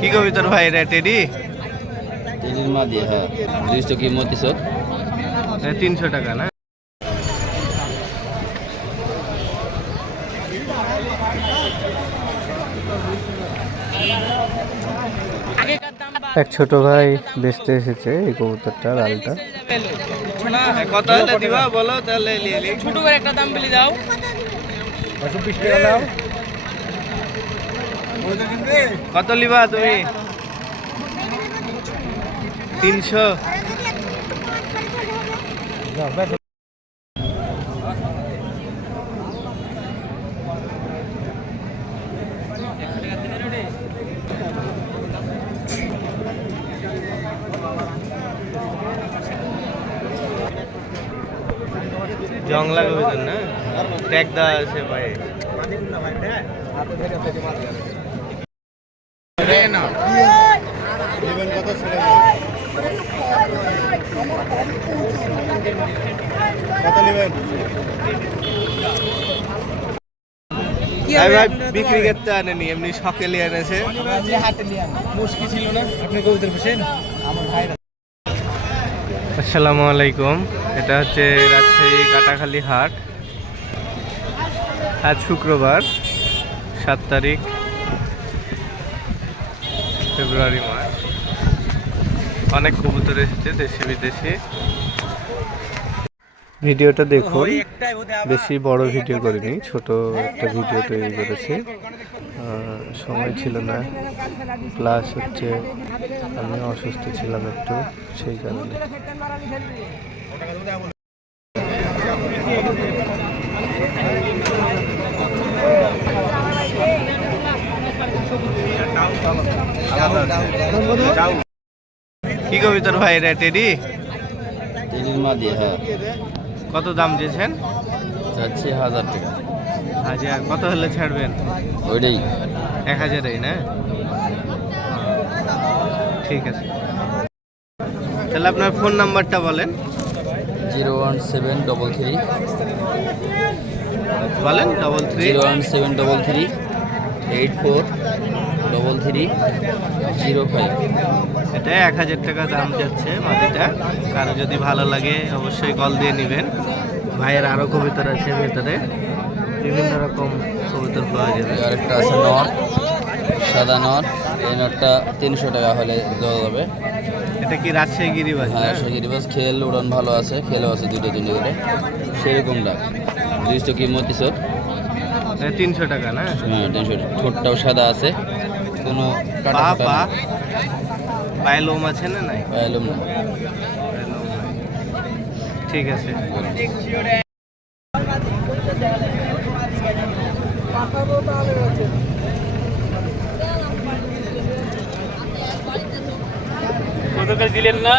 কি কবি তোর ভাই রে টেডি? টেডির মা দিয়ে হ্যাঁ। দুইশো কি মতিশো তিনশো টাকা না? এক ছোট ভাই বেচতে এসেছে এই কবুতরটা লালটা কত হলে দিবা বলো তাহলে ছোট করে একটা দাম বলি দাও। কত লিবা তুমি? তিনশো। জং লাগবে না? ট্যাগ দেওয়া আছে ভাই। ভাই বিক্রি করতে আনেনি এমনি সকেলে এনেছে। আসসালামু আলাইকুম। এটা হচ্ছে রাজশাহী কাটাখালী হাট। আজ শুক্রবার সাত তারিখ। ফেব্রুয়ারি মাস অনেক কবুতর এসেছে দেশি বিদেশি। ভিডিওটা দেখুন। বেশি বড় ভিডিও করিনি ছোট একটা ভিডিও তৈরি করেছি। সময় ছিল না। প্লাস হচ্ছে আমি অসুস্থ ছিলাম একটু সেই কারণে। কি কবি তোর ভাই রে টেডি টেডির মা দিয়ে হ্যাঁ। কত দাম দিয়েছেন? চাচ্ছি হাজার টাকা। হাজার কত হলে ছাড়বেন? ওইটাই। এক হাজারেই না? ঠিক আছে। তাহলে আপনার ফোন নাম্বারটা বলেন। Zero one seven double three. বলেন double three zero one seven double three eight four. Double three zero five এটা এক হাজার টাকা দাম যাচ্ছে মাটিটা। কারও যদি ভালো লাগে অবশ্যই কল দিয়ে নেবেন। ভাইয়ের আরও কবিতর আছে ভেতরে। বিভিন্ন রকম কবিতর পাওয়া যাবে। আরেকটা আছে নট সাদা নট। এই নটটা তিনশো টাকা হলে দেওয়া যাবে। এটা কি রাজশাহী গিরিবাজ না? হ্যাঁ সগিরিবাস খেল উড়ান ভালো আছে খেলেও আছে দুটো তিনটে করে। সেরকমটা। দুইশো কি মতিশো এটা তিনশো টাকা না? হ্যাঁ তিনশো ঠোঁটটাও সাদা আছে। কোনো কাটা পা পা পায়ে লোম আছে না নাই? পাইলাম না। পায়ে লোম নাই। ঠিক আছে। কত করে দিলেন না?